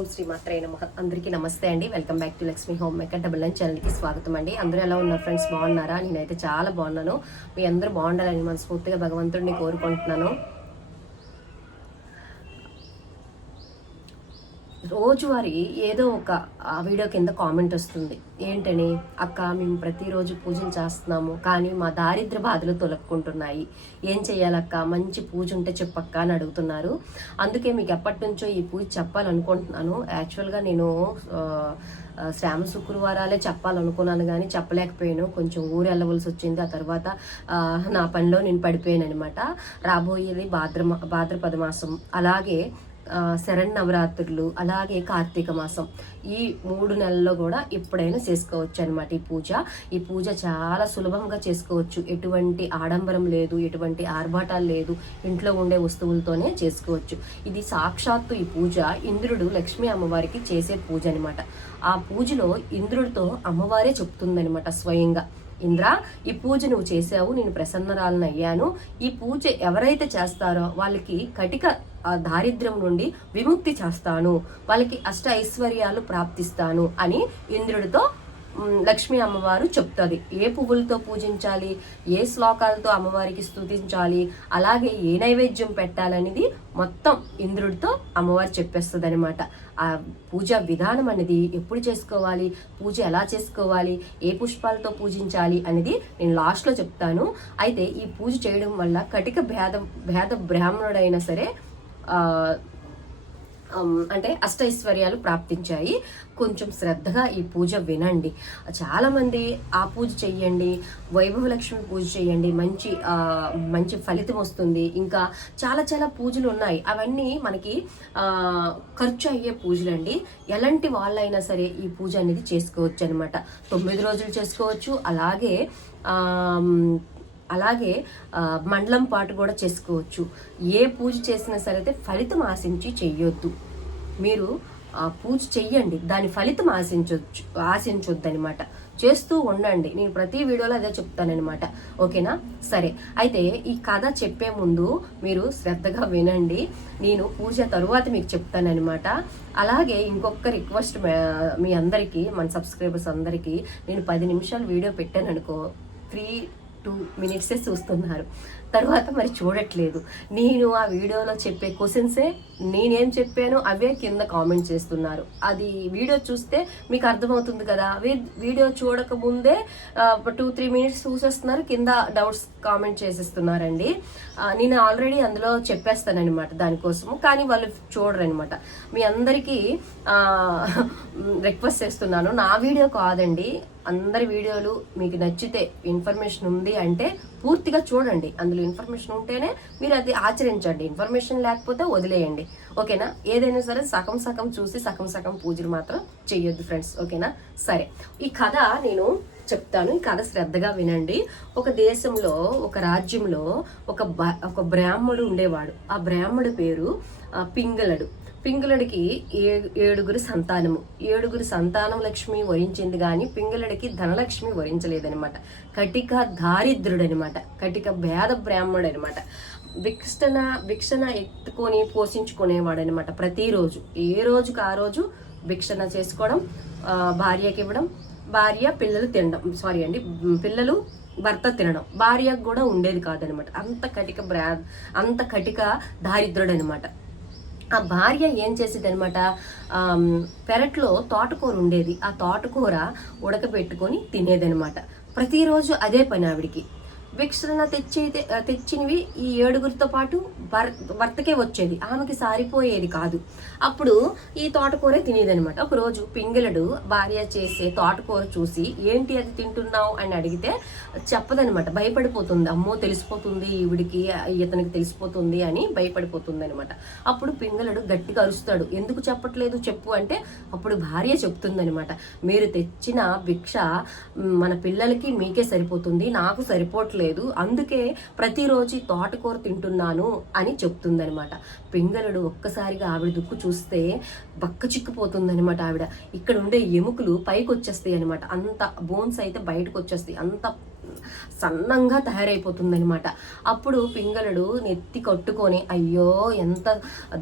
ఓం శ్రీ మాత్రే నమ. అందరికీ నమస్తే అండి. Welcome back to Lakshmi home maker double nine ఛానల్కి స్వాగతం అండి. అందరూ ఎలా ఉన్నారు ఫ్రెండ్స్? బాగున్నారా? నేనైతే చాలా బాగున్నాను. మీ అందరూ బాగుండాలని మనస్ఫూర్తిగా భగవంతుడిని కోరుకుంటున్నాను. రోజువారీ ఏదో ఒక ఆ వీడియో కింద కామెంట్ వస్తుంది. ఏంటని? అక్క మేము ప్రతిరోజు పూజలు చేస్తున్నాము కానీ మా దారిద్ర బాధలు తొలక్కుంటున్నాయి. ఏం చేయాలక్క మంచి పూజ ఉంటే చెప్పక్క అని అడుగుతున్నారు. అందుకే మీకు ఎప్పటి నుంచో ఈ పూజ చెప్పాలనుకుంటున్నాను. యాక్చువల్గా నేను శ్రామ శుక్రవారాలే చెప్పాలనుకున్నాను కానీ చెప్పలేకపోయాను. కొంచెం ఊరు వెళ్ళవలసి వచ్చింది. ఆ తర్వాత నా పనిలో నేను పడిపోయాను అనమాట రాబోయేది భాద్ర భాద్రపద మాసం. అలాగే శరణ్ నవరాత్రులు అలాగే కార్తీక మాసం. ఈ మూడు నెలల్లో కూడా ఎప్పుడైనా చేసుకోవచ్చు అనమాట ఈ పూజ. ఈ పూజ చాలా సులభంగా చేసుకోవచ్చు. ఎటువంటి ఆడంబరం లేదు ఎటువంటి ఆర్భాటాలు లేదు. ఇంట్లో ఉండే వస్తువులతోనే చేసుకోవచ్చు. ఇది సాక్షాత్తు ఈ పూజ ఇంద్రుడు లక్ష్మీ అమ్మవారికి చేసే పూజ అనమాట ఆ పూజలో ఇంద్రుడితో అమ్మవారే చెప్తుందనమాట స్వయంగా. ఇంద్ర ఈ పూజ నువ్వు చేసావు నేను ప్రసన్నరాలను అయ్యాను ఈ పూజ ఎవరైతే చేస్తారో వాళ్ళకి కటిక దారిద్ర్యం నుండి విముక్తి చేస్తాను. వాళ్ళకి అష్ట ఐశ్వర్యాలు ప్రాప్తిస్తాను అని ఇంద్రుడితో లక్ష్మి లక్ష్మీ అమ్మవారు చెప్తుంది. ఏ పువ్వులతో పూజించాలి? ఏ శ్లోకాలతో అమ్మవారికి స్తుతించాలి? అలాగే ఏ నైవేద్యం పెట్టాలనేది మొత్తం ఇంద్రుడితో అమ్మవారు చెప్పేస్తుంది అనమాట ఆ పూజ విధానం అనేది ఎప్పుడు చేసుకోవాలి? పూజ ఎలా చేసుకోవాలి? ఏ పుష్పాలతో పూజించాలి అనేది నేను లాస్ట్లో చెప్తాను. అయితే ఈ పూజ చేయడం వల్ల కటిక భేద భేద బ్రాహ్మణుడైనా సరే అంటే అష్టైశ్వర్యాలు ప్రాప్తించాయి. కొంచెం శ్రద్ధగా ఈ పూజ వినండి. చాలామంది ఆ పూజ చెయ్యండి వైభవలక్ష్మి పూజ చేయండి మంచి మంచి ఫలితం వస్తుంది. ఇంకా చాలా చాలా పూజలు ఉన్నాయి. అవన్నీ మనకి ఖర్చు అయ్యే పూజలండి. ఎలాంటి వాళ్ళైనా సరే ఈ పూజ అనేది చేసుకోవచ్చు అనమాట తొమ్మిది రోజులు చేసుకోవచ్చు. అలాగే అలాగే మండలం పాటు కూడా చేసుకోవచ్చు. ఏ పూజ చేసినా సరే అయితే ఫలితం ఆశించి చెయ్యొద్దు. మీరు ఆ పూజ చెయ్యండి. దాని ఫలితం ఆశించొచ్చు ఆశించొద్దు అనమాట చేస్తూ ఉండండి. నేను ప్రతి వీడియోలో అదే చెప్తానన్నమాట. ఓకేనా? సరే. అయితే ఈ కథ చెప్పే ముందు మీరు శ్రద్ధగా వినండి. నేను పూజ తరువాత మీకు చెప్తానన్నమాట. అలాగే ఇంకొక రిక్వెస్ట్ మీ అందరికీ మన సబ్స్క్రైబర్స్ అందరికీ నేను పది నిమిషాలు వీడియో పెట్టాను అనుకో త్రీ టూ మినిట్సే చూస్తున్నారు. తర్వాత మరి చూడట్లేదు. నేను ఆ వీడియోలో చెప్పే క్వశ్చన్సే నేనేం చెప్పానో అవే కింద కామెంట్ చేస్తున్నారు. అది వీడియో చూస్తే మీకు అర్థమవుతుంది కదా. వీడియో చూడకముందే టూ త్రీ మినిట్స్ చూసేస్తున్నారు కింద డౌట్స్ కామెంట్ చేసేస్తున్నారండి. నేను ఆల్రెడీ అందులో చెప్పేస్తానన్నమాట దానికోసము. కానీ వాళ్ళు చూడరనమాట మీ అందరికీ రిక్వెస్ట్ చేస్తున్నాను. నా వీడియో కాదండి. అందరి వీడియోలు మీకు నచ్చితే ఇన్ఫర్మేషన్ ఉంది అంటే పూర్తిగా చూడండి. అందులో ఇన్ఫర్మేషన్ ఉంటేనే మీరు అది ఆచరించండి. ఇన్ఫర్మేషన్ లేకపోతే వదిలేయండి. ఓకేనా? ఏదైనా సరే సగం సగం చూసి సగం సగం పూజలు మాత్రం చెయ్యొద్దు ఫ్రెండ్స్. ఓకేనా? సరే. ఈ కథ నేను చెప్తాను. ఈ కథ శ్రద్ధగా వినండి. ఒక దేశంలో ఒక రాజ్యంలో ఒక బ- ఒక బ్రాహ్మడు ఉండేవాడు. ఆ బ్రాహ్మడు పేరు పింగళుడు. పింగళుడికి ఏ ఏడుగురు సంతానము. ఏడుగురు సంతానం లక్ష్మి వరించింది కానీ పింగళుడికి ధనలక్ష్మి వరించలేదనమాట కటిక దారిద్రుడనమాట కటిక భేద బ్రాహ్మణుడు అనమాట విక్షణ విక్షణ ఎత్తుకొని పోషించుకునేవాడు అనమాట ప్రతిరోజు. ఏ రోజుకు ఆ రోజు భిక్షణ చేసుకోవడం భార్యకి ఇవ్వడం భార్య పిల్లలు తినడం. సారీ అండి పిల్లలు భర్త తినడం. భార్యకు కూడా ఉండేది కాదనమాట అంత కటిక బ్రా అంత కటిక దారిద్రుడు అనమాట ఆ భార్య ఏం చేసేది అనమాట పెరట్లో తోటకూర ఉండేది. ఆ తోటకూర ఉడకబెట్టుకొని తినేదనమాట ప్రతిరోజు అదే పని ఆవిడికి. భిక్షణ తెచ్చి తెచ్చినవి ఈ ఏడుగురితో పాటు భర్ భర్తకే వచ్చేది. ఆమెకి సారిపోయేది కాదు. అప్పుడు ఈ తోటకూరే తినేదనమాట ఒక రోజు పింగళుడు భార్య చేసే తోటకూర చూసి ఏంటి అది తింటున్నావు? అని అడిగితే చెప్పదనమాట భయపడిపోతుంది. అమ్మో తెలిసిపోతుంది ఈవిడికి ఇతనికి తెలిసిపోతుంది అని భయపడిపోతుంది అనమాట అప్పుడు పింగళుడు గట్టిగా అరుస్తాడు. ఎందుకు చెప్పట్లేదు? చెప్పు అంటే అప్పుడు భార్య చెప్తుందనమాట మీరు తెచ్చిన భిక్ష మన పిల్లలకి మీకే సరిపోతుంది. నాకు సరిపోవట్లేదు. అందుకే ప్రతిరోజు తోటకూర తింటున్నాను అని చెప్తుందనమాట పింగళుడు ఒక్కసారిగా ఆవిడ దుక్కు చూస్తే బక్క చిక్కిపోతుందనమాట ఆవిడ. ఇక్కడ ఉండే ఎముకలు పైకి వచ్చేస్తాయి అనమాట అంత బోన్స్ అయితే బయటకు వచ్చేస్తాయి అంత సన్నంగా తయారైపోతుందనమాట అప్పుడు పింగళుడు నెత్తి కట్టుకొని అయ్యో ఎంత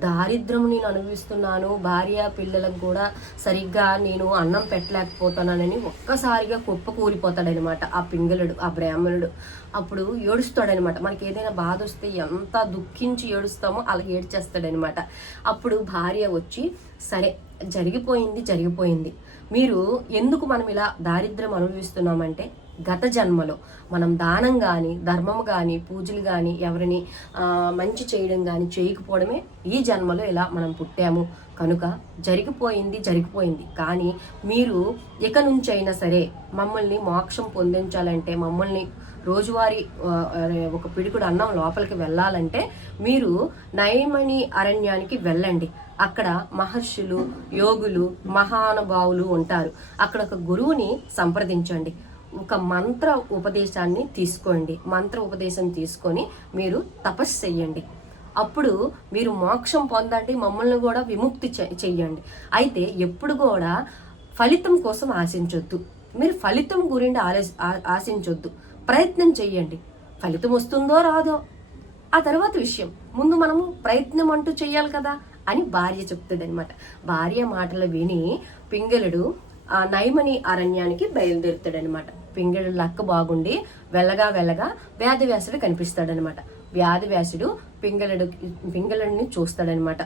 దారిద్రము నేను అనుభవిస్తున్నాను. భార్య పిల్లలకు కూడా సరిగ్గా నేను అన్నం పెట్టలేకపోతున్నానని ఒక్కసారిగా కుప్ప కూలిపోతాడనమాట ఆ పింగళుడు ఆ బ్రాహ్మణుడు. అప్పుడు ఏడుస్తాడనమాట మనకి ఏదైనా బాధ వస్తే ఎంత దుఃఖించి ఏడుస్తామో అలా ఏడ్చేస్తాడనమాట అప్పుడు భార్య వచ్చి సరే జరిగిపోయింది జరిగిపోయింది. మీరు ఎందుకు మనం ఇలా దారిద్రం అనుభవిస్తున్నామంటే గత జన్మలో మనం దానం కానీ ధర్మం కానీ పూజలు కానీ ఎవరిని మంచి చేయడం కానీ చేయకపోవడమే ఈ జన్మలో ఇలా మనం పుట్టాము. కనుక జరిగిపోయింది జరిగిపోయింది. కానీ మీరు ఇక నుంచి అయినా సరే మమ్మల్ని మోక్షం పొందించాలంటే మమ్మల్ని రోజువారీ ఒక పిడికుడు అన్నం లోపలికి వెళ్ళాలంటే మీరు నయమణి అరణ్యానికి వెళ్ళండి. అక్కడ మహర్షులు యోగులు మహానుభావులు ఉంటారు. అక్కడ ఒక గురువుని సంప్రదించండి. ఒక మంత్ర ఉపదేశాన్ని తీసుకోండి. మంత్ర ఉపదేశం తీసుకొని మీరు తపస్సు చెయ్యండి. అప్పుడు మీరు మోక్షం పొందండి మమ్మల్ని కూడా విముక్తి చె- చెయ్యండి. అయితే ఎప్పుడు కూడా ఫలితం కోసం ఆశించొద్దు. మీరు ఫలితం గురించి ఆలోచి ఆశించొద్దు. ప్రయత్నం చెయ్యండి. ఫలితం వస్తుందో రాదో. ఆ తర్వాత విషయం. ముందు మనము ప్రయత్నం అంటూ చేయాలి కదా అని భార్య చెప్తుంది అనమాట భార్య మాటలు విని పింగళుడు ఆ నైమని అరణ్యానికి బయలుదేరుతాడనమాట పింగళుడు లక్క బాగుండి వెళ్ళగా వెళ్ళగా వ్యాధివ్యాసుడు కనిపిస్తాడనమాట. వ్యాధి వ్యాసుడు పింగళుడు పింగళుడిని చూస్తాడనమాట.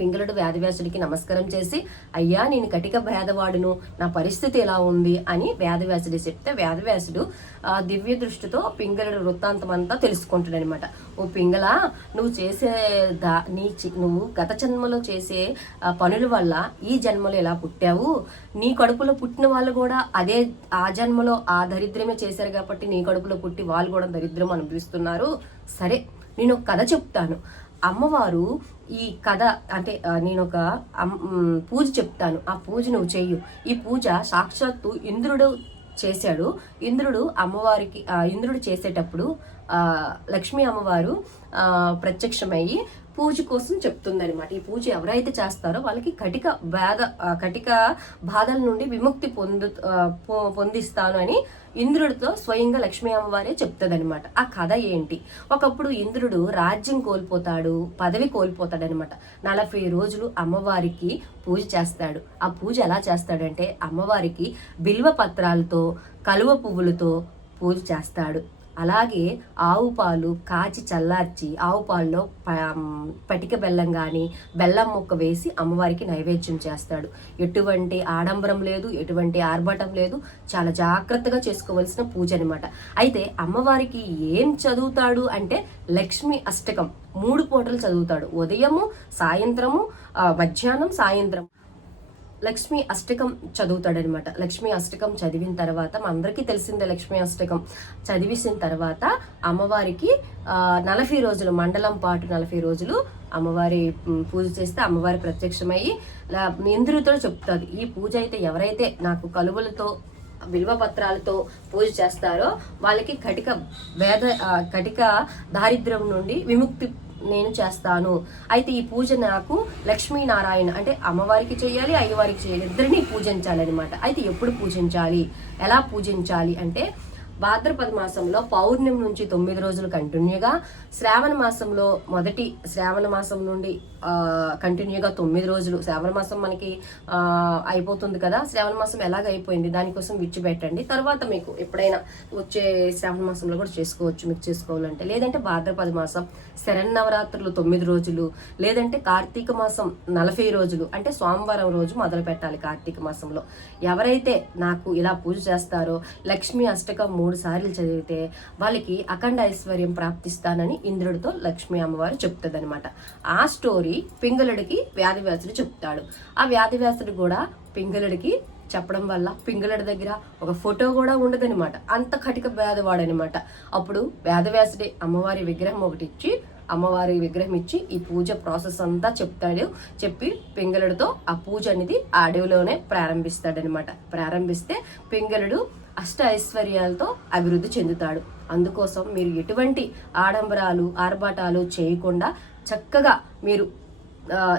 పింగళుడు వ్యాధివ్యాసుడికి నమస్కారం చేసి అయ్యా నేను కటిక భేదవాడును నా పరిస్థితి ఎలా ఉంది? అని వ్యాధివ్యాసుడి చెప్తే వ్యాధివ్యాసుడు ఆ దివ్య దృష్టితో పింగళుడు వృత్తాంతం అంతా తెలుసుకుంటాడు అనమాట ఓ పింగళ నువ్వు చేసే దా నీ చి- నువ్వు గత జన్మలో చేసే పనుల వల్ల ఈ జన్మలో ఎలా పుట్టావు? నీ కడుపులో పుట్టిన వాళ్ళు కూడా అదే ఆ జన్మలో ఆ దరిద్రమే చేశారు కాబట్టి నీ కడుపులో పుట్టి వాళ్ళు కూడా దరిద్రం అనుభవిస్తున్నారు. సరే నేను ఒక కథ చెప్తాను. అమ్మవారు ఈ కథ అంటే నేను ఒక పూజ చెప్తాను. ఆ పూజ నువ్వు చెయ్యు. ఈ పూజ సాక్షాత్తు ఇంద్రుడు చేశాడు. ఇంద్రుడు అమ్మవారికి ఇంద్రుడు చేసేటప్పుడు లక్ష్మీ అమ్మవారు ప్రత్యక్షమయ్యి పూజ కోసం చెప్తుందనమాట ఈ పూజ ఎవరైతే చేస్తారో వాళ్ళకి కటిక బాధ కటిక బాధల నుండి విముక్తి పొందు పొ- పొందిస్తాను అని ఇంద్రుడితో స్వయంగా లక్ష్మీ అమ్మవారే చెప్తుందనమాట ఆ కథ ఏంటి? ఒకప్పుడు ఇంద్రుడు రాజ్యం కోల్పోతాడు పదవి కోల్పోతాడనమాట నలభై రోజులు అమ్మవారికి పూజ చేస్తాడు. ఆ పూజ ఎలా చేస్తాడంటే అమ్మవారికి బిల్వ పత్రాలతో కలువ పువ్వులతో పూజ చేస్తాడు. అలాగే ఆవు పాలు కాచి చల్లార్చి ఆవు పాల్లో ప- పటిక బెల్లం కానీ బెల్లం ముక్క వేసి అమ్మవారికి నైవేద్యం చేస్తాడు. ఎటువంటి ఆడంబరం లేదు ఎటువంటి ఆర్భటం లేదు. చాలా జాగ్రత్తగా చేసుకోవలసిన పూజ అనమాట అయితే అమ్మవారికి ఏం చదువుతాడు అంటే లక్ష్మి అష్టకం. మూడు పూటలు చదువుతాడు. ఉదయము సాయంత్రము మధ్యాహ్నం సాయంత్రం. లక్ష్మి అష్టకం చదువుతాడనమాట. లక్ష్మి అష్టకం చదివిన తర్వాత మా అందరికీ తెలిసిందే లక్ష్మి అష్టకం చదివేసిన తర్వాత అమ్మవారికి నలభై రోజులు మండలం పాటు నలభై రోజులు అమ్మవారి పూజ చేస్తే అమ్మవారి ప్రత్యక్షమయ్యి లా- ఇంద్రుడితో చెప్తుంది. ఈ పూజ అయితే ఎవరైతే నాకు కలువలతో విలువ పత్రాలతో పూజ చేస్తారో వాళ్ళకి కటిక వేద కటిక దారిద్ర్యం నుండి విముక్తి నేను చేస్తాను. అయితే ఈ పూజ నాకు లక్ష్మీనారాయణ అంటే అమ్మవారికి చేయాలి అయ్యవారికి చేయాలి. ఇద్దరిని పూజించాలన్నమాట. అయితే ఎప్పుడు పూజించాలి? ఎలా పూజించాలి అంటే భాద్రపద మాసంలో పౌర్ణమి నుంచి తొమ్మిది రోజులు కంటిన్యూగా శ్రావణ మాసంలో మొదటి శ్రావణ మాసం నుండి కంటిన్యూగా తొమ్మిది రోజులు. శ్రావణ మాసం మనకి అయిపోతుంది కదా? శ్రావణ మాసం ఎలాగ అయిపోయింది? దానికోసం విడిచిపెట్టండి తర్వాత మీకు ఎప్పుడైనా వచ్చే శ్రావణ మాసంలో కూడా చేసుకోవచ్చు మీకు చేసుకోవాలంటే. లేదంటే భాద్రపద మాసం శరన్నవరాత్రులు తొమ్మిది రోజులు. లేదంటే కార్తీక మాసం నలభై రోజులు. అంటే సోమవారం రోజు మొదలు పెట్టాలి కార్తీక మాసంలో. ఎవరైతే నాకు ఇలా పూజ చేస్తారో లక్ష్మీ అష్టకం మూడు సార్లు చదివితే వాళ్ళకి అఖండ ఐశ్వర్యం ప్రాప్తిస్తానని ఇంద్రుడితో లక్ష్మీ అమ్మవారు చెప్తుంది ఆ స్టోరీ పింగళుడికి వ్యాధివ్యాసుడు చెప్తాడు. ఆ వ్యాధివ్యాసుడు కూడా పింగళుడికి చెప్పడం వల్ల పింగళుడి దగ్గర ఒక ఫోటో కూడా ఉండదనమాట అంత కటిక పేదవాడనమాట అప్పుడు వేదవ్యాసుడి అమ్మవారి విగ్రహం ఒకటి ఇచ్చి అమ్మవారి విగ్రహం ఇచ్చి ఈ పూజ ప్రాసెస్ అంతా చెప్తాడు. చెప్పి పింగళుడితో ఆ పూజ అనేది ఆ అడవిలోనే ప్రారంభిస్తాడనమాట ప్రారంభిస్తే పింగళుడు అష్ట ఐశ్వర్యాలతో అభివృద్ధి చెందుతాడు. అందుకోసం మీరు ఎటువంటి ఆడంబరాలు ఆర్భాటాలు చేయకుండా చక్కగా మీరు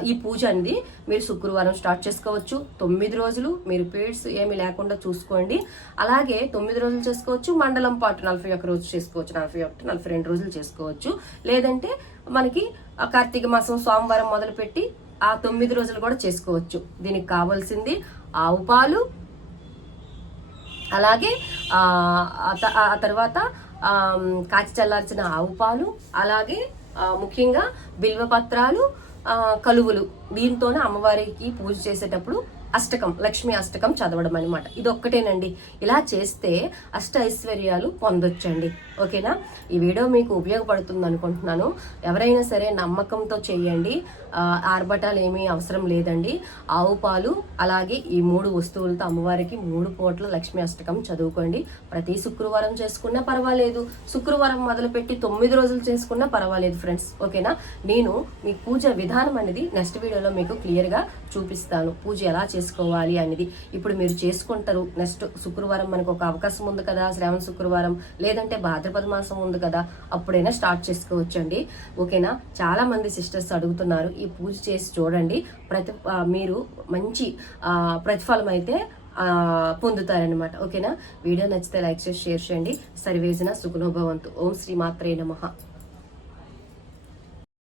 ఈ పూజ అనేది మీరు శుక్రవారం స్టార్ట్ చేసుకోవచ్చు. తొమ్మిది రోజులు మీరు పీరియడ్స్ ఏమి లేకుండా చూసుకోండి. అలాగే తొమ్మిది రోజులు చేసుకోవచ్చు మండలం పాటు నలభై ఒక్క రోజు చేసుకోవచ్చు నలభై ఒకటి నలభై రెండు రోజులు చేసుకోవచ్చు. లేదంటే మనకి కార్తీక మాసం సోమవారం మొదలుపెట్టి ఆ తొమ్మిది రోజులు కూడా చేసుకోవచ్చు. దీనికి కావాల్సింది ఆవు పాలు అలాగే ఆ ఆ తర్వాత కాచి చల్లార్చిన ఆవు పాలు అలాగే ముఖ్యంగా బిల్వ పత్రాలు కలువులు. దీంతోనే అమ్మవారికి పూజ చేసేటప్పుడు అష్టకం లక్ష్మీ అష్టకం చదవడం అనమాట ఇది ఒక్కటేనండి ఇలా చేస్తే అష్ట ఐశ్వర్యాలు పొందొచ్చండి. ఓకేనా? ఈ వీడియో మీకు ఉపయోగపడుతుంది అనుకుంటున్నాను. ఎవరైనా సరే నమ్మకంతో చేయండి. ఆర్భటాలు ఏమీ అవసరం లేదండి. ఆవు పాలు అలాగే ఈ మూడు వస్తువులతో అమ్మవారికి మూడు పూట్ల లక్ష్మీ అష్టకం చదువుకోండి. ప్రతి శుక్రవారం చేసుకున్నా పర్వాలేదు. శుక్రవారం మొదలుపెట్టి తొమ్మిది రోజులు చేసుకున్నా పర్వాలేదు ఫ్రెండ్స్. ఓకేనా? నేను మీ పూజ విధానం అనేది నెక్స్ట్ వీడియోలో మీకు క్లియర్గా చూపిస్తాను. పూజ ఎలా చేసుకోవాలి అనేది. ఇప్పుడు మీరు చేసుకుంటారు. నెక్స్ట్ శుక్రవారం మనకు ఒక అవకాశం ఉంది కదా శ్రావణ శుక్రవారం. లేదంటే బాధ భాద్రపద మాసం ఉంది కదా అప్పుడైనా స్టార్ట్ చేసుకోవచ్చండి. ఓకేనా? చాలా మంది సిస్టర్స్ అడుగుతున్నారు ఈ పూజ చేసి చూడండి. ప్రతి మీరు మంచి ప్రతిఫలం అయితే పొందుతారనమాట ఓకేనా? వీడియో నచ్చితే లైక్ చేసి షేర్ చేయండి. సర్వేజన సుగుణోభవంతు. ఓం శ్రీ మాత్రే నమః.